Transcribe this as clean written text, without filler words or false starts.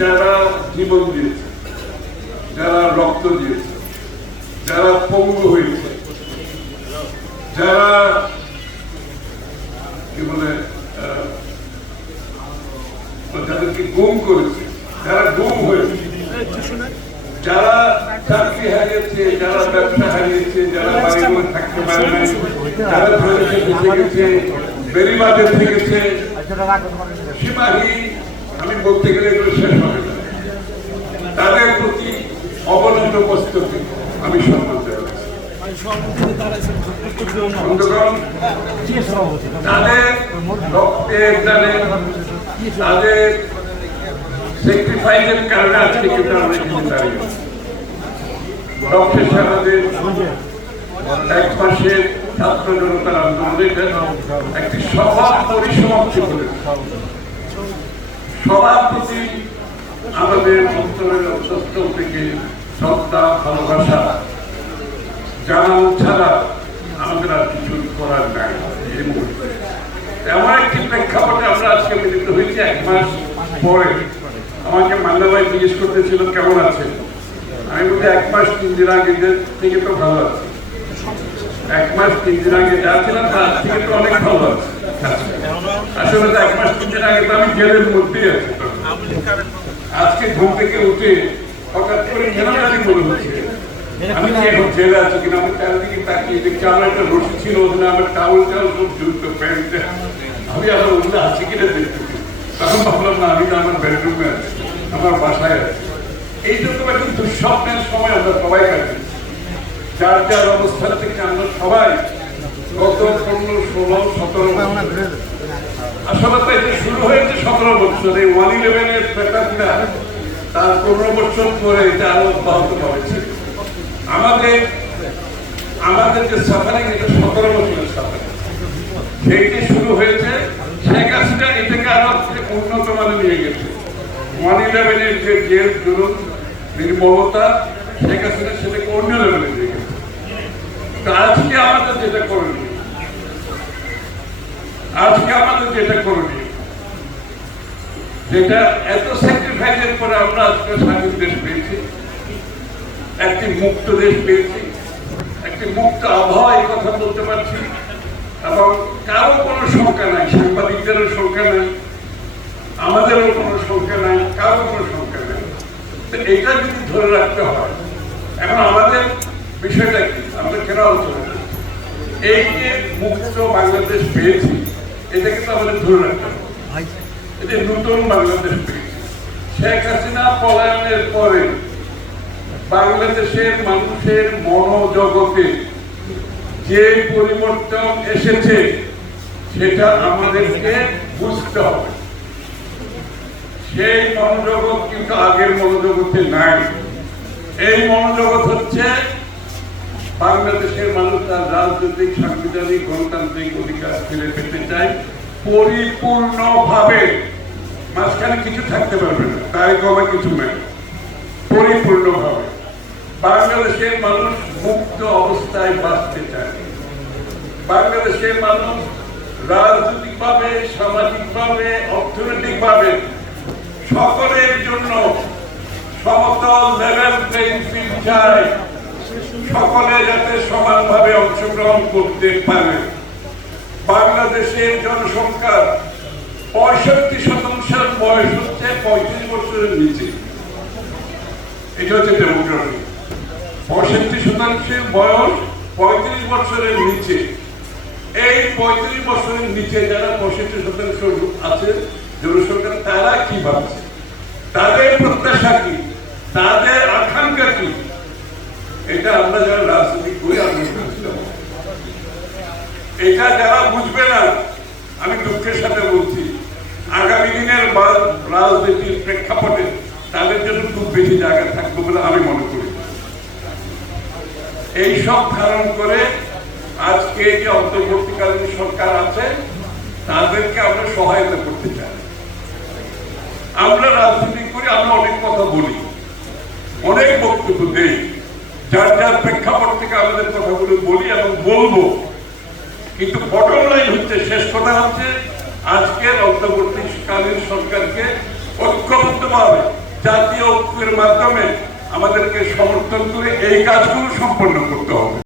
যারা জীবন দিয়েছে, যারা রক্ত দিয়েছে, যারা পঙ্গু হয়েছে, যারা কি বলে যাদেরকে গুম করেছে, যারা গুম হয়েছে, যারা চাকরি হারিয়েছে, যারা ব্যবসা হারিয়েছে, যারা বাড়ি করে থাকতে পারে নাই, যারা ধরেছে বেঁচে গেছে, বেরিবাদে থেকেছে, সীমাহী আমি বলতে গেলে এগুলো শেষ হবে না। তাদের প্রতি অবনত মস্তকে আমি সম্মান জানাচ্ছি। তাদের রক্তের দানে, তাদের স্যাক্রিফাইসের কারণে আজকে কিন্তু আমরা এখানে দাঁড়িয়ে ডক্টর সাহেবদের 1 মাসের ছাত্র জনতার আন্দোলনের একটি সভা পরিসমাপ্তি করে সবার প্রতি আমাদের অন্তরের অন্তঃস্থল থেকে শ্রদ্ধা ভালোবাসা জানানো ছাড়া আমাদের আর কিছু করার নাই। এই মুহূর্তে এমন একটি প্রেক্ষাপটে আমরা আজকে মিলিত হয়েছি 1 মাস পরে। আমাকে মান্না ভাই জিজ্ঞেস করতেছিল কেমন আছে, আমি বলছি 1 মাস 3 দিন আগে থেকে তো ভালো আছে। 1 মাস 3 দিন আগে যা ছিলাম তার থেকে তো অনেক ভালো আছে। আসলে তো 1 মাস 3 দিন আগে তো আমি জেলের মধ্যেই আছি। আজকে ঘুম থেকে উঠে হঠাৎ করে কেন জানি মনে হচ্ছে আমি কি এখন জেলে আছি কিনা। আমি চারিদিকে তাকিয়ে দেখছি আমার একটা রশি ছিল, ওখানে আমার টাউল টাউল সব জুত প্যান্টে আমি আবার ওগুলো আছি কিনা দেখতেছি। তখন ভাবলাম না, আমি তো আমার বেডরুমে আছি, আমার বাসায় আছি। এই জন্য একটা দুঃস্বপ্নের সময় আমরা সবাই কাটছি। যার যার অবস্থান থেকে আমরা সবাই গত 15, 16, 17 আসলে তো এটা শুরু হয়েছে 17 বছর। এই 111-এর প্যাটার্নটা তার 15 বছর পরে এটা আরো অব্যাহত হয়েছে। আমাদের যে সাফারিং, এটা 17 বছরের সাফারিং। সেইটি শুরু হয়েছে শেখ হাসিনা এটাকে আরো উন্নত মানে নিয়ে গেছে। 111-এর যে জেল জুলুম নির্মমতা, শেখ হাসিনা সেটাকে অন্য লেভেলে নিয়ে গেছে। আজকে আমাদের যেটা করণীয়, যেটা এত স্যাক্রিফাইসের পরে আমরা আজকে স্বাধীন দেশ পেয়েছি, একটি মুক্ত দেশ পেয়েছি, একটি মুক্ত আবহাওয়ায় কথা বলতে পারছি, এবং কারো কোনো শঙ্কা নাই, সাংবাদিকদেরও শঙ্কা নাই, আমাদেরও কোনো শঙ্কা নাই, কারো কোনো শঙ্কা নাই। এইটা যদি ধরে রাখতে হয়, এখন আমাদের বিষয়টা কি, আমরা কেন আলোচনা করি? এই যে মুক্ত বাংলাদেশ পেয়েছি, এটাকে তো আমাদের ধরে রাখতে হবে। এটা নতুন বাংলাদেশ পেয়েছি। শেখ হাসিনা পলায়নের পরে বাংলাদেশের মানুষের মনোজগতে যে পরিবর্তন এসেছে সেটা আমাদেরকে বুঝতে হবে। সেই মনোজগৎ কিন্তু আগের মনোজগতে নাই। এই মনোজগৎ হচ্ছে বাংলাদেশের মানুষ তার রাজনৈতিক, সাংবিধানিক, গণতান্ত্রিক অধিকার ফিরে পেতে চায় পরিপূর্ণভাবে। মাঝখানে কিছু থাকতে পারবে না, তাই কমা কিছু নেই। পরিপূর্ণভাবে বাংলাদেশের মানুষ মুক্ত অবস্থায় বাঁচতে চায়। বাংলাদেশের মানুষ রাজনৈতিকভাবে, সামাজিকভাবে, অর্থনৈতিকভাবে সকলের জন্য সমতল লেভেল প্লেইং ফিল্ড চায়। সকলে যাতে সমানভাবে অংশগ্রহণ করতে পারে। বাংলাদেশের জনসংখ্যা 65% বয়স হচ্ছে 35 বছরের নিচে। এটা হচ্ছে ডেমোগ্রাফি। 65% বয়স 35 বছরের নিচে। এই 35 বছরের নিচে যারা 65% আছে জনসংখ্যা, তারা কি ভাবছে, তাদের প্রত্যাশা কি, তাদের আকাঙ্ক্ষা কি, এটা আমরা যারা রাজনীতি করি আমরা বুঝতে হবে। এটা যারা বুঝবে না, আমি দুঃখের সাথে বলছি, আগামী দিনের রাজনীতির প্রেক্ষাপটে তাদের জন্য খুব বেশি জায়গা থাকবে বলে আমি মনে করি। এই সব ধারণ করে আজকে যে অন্তর্বর্তীকালীন সরকার আছে তাদেরকে আমরা সহায়তা করতে চাই। আমরা রাজনীতি করি, আমরা অনেক কথা বলি, অনেক বক্তব্য দেই, যার যার প্রেক্ষাপট থেকে আমাদের কথাগুলো বলি এবং বলবো। কিন্তু বটম লাইন হচ্ছে, শেষ কথা হচ্ছে, আজকের অন্তর্বর্তীকালীন সরকারকে ঐক্যবদ্ধভাবে জাতীয় ঐক্যের মাধ্যমে আমাদেরকে সমর্থন করে এই কাজগুলো সম্পন্ন করতে